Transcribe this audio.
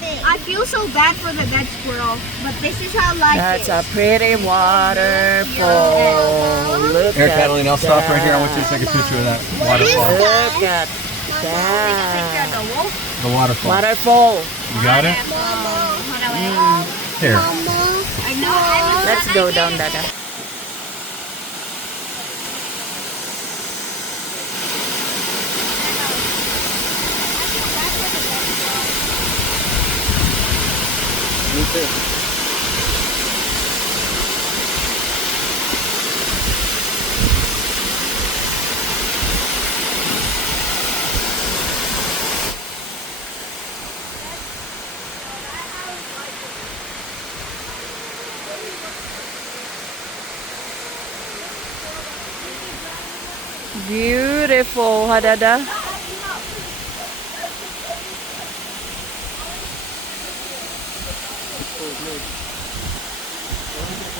I feel so bad for the dead squirrel, but this is how life That's is. a pretty waterfall. Look Here, at Catalina, I'll stop right here. I want you to that. take a picture of that Look waterfall. at that. The waterfall. Waterfall. You got it? Here. I know. Let's go down, Dada. Me too. Beautiful, Hadada.